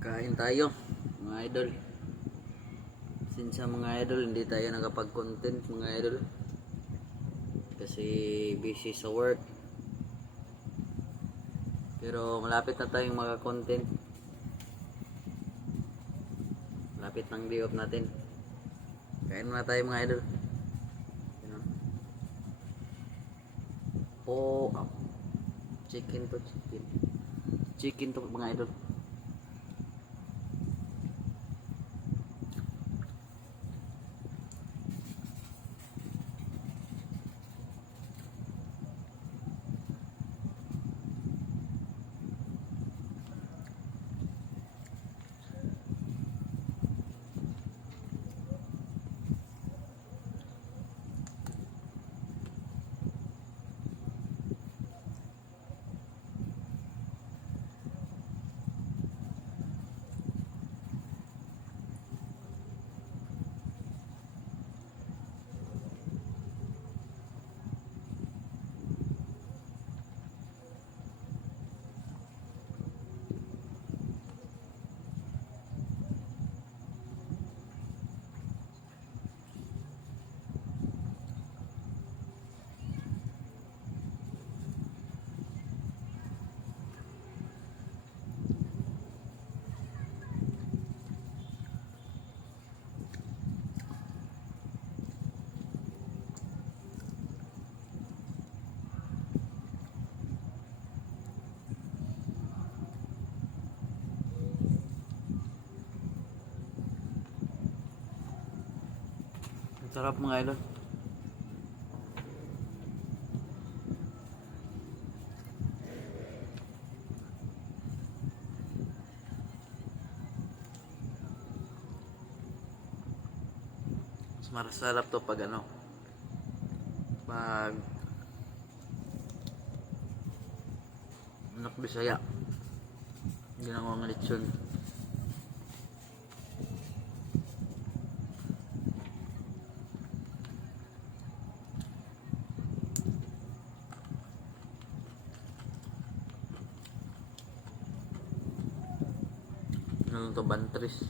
Kain tayo mga idol. Since mga idol hindi tayo nakapag-content mga idol kasi busy sa work. Pero malapit na tayong maka-content. Malapit ng day off natin. Kain muna tayo mga idol. Oh, chicken to chicken. Chicken to mga idol. Sarap mga idol. Mas sarap to pag pag anak Bisaya ginawang lechon. Ano to, bantris.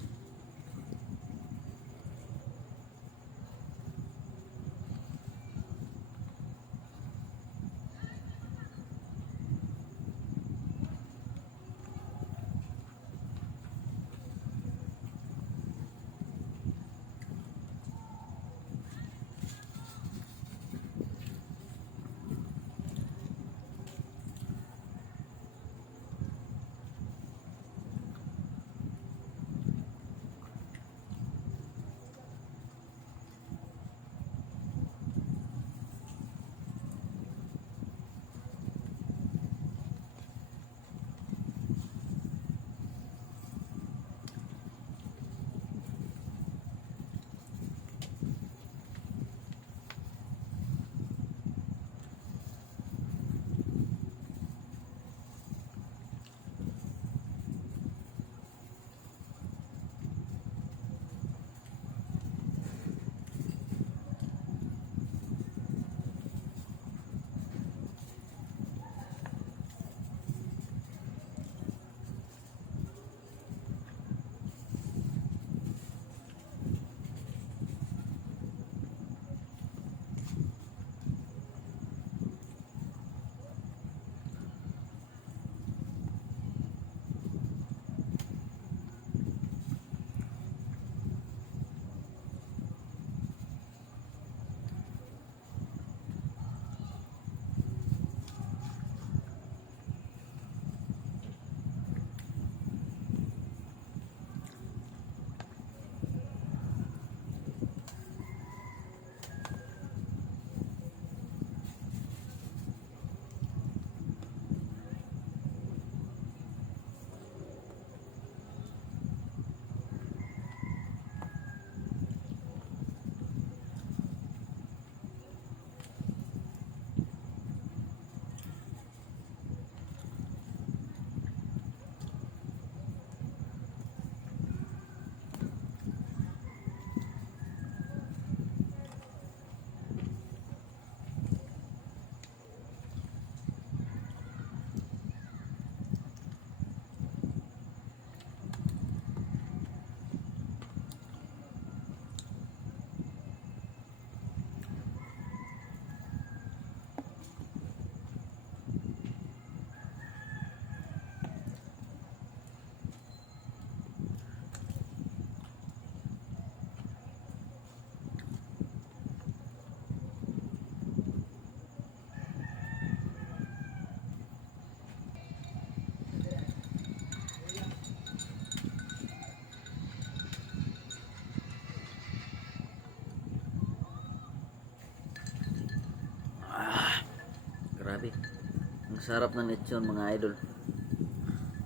sarap ng lechon mga idol.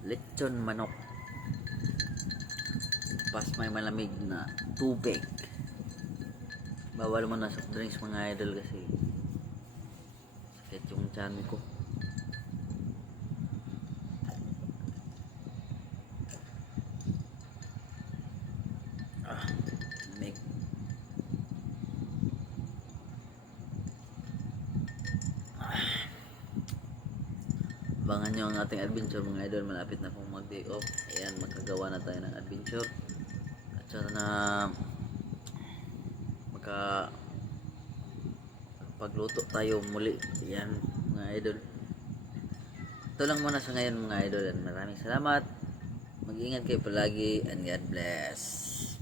Lechon manok. Pas may malamig na tubig. Bawal mo na soft drinks mga idol kasi sakit yung tiyan ko. Lamig. Abangan nyo ang ating adventure mga idol. Malapit na pong mag day off. Ayan, magkagawa na tayo ng adventure. At sana pagluto tayo muli. Ayan mga idol. Ito lang muna sa ngayon mga idol. And maraming salamat. Mag-ingat kayo palagi and God bless.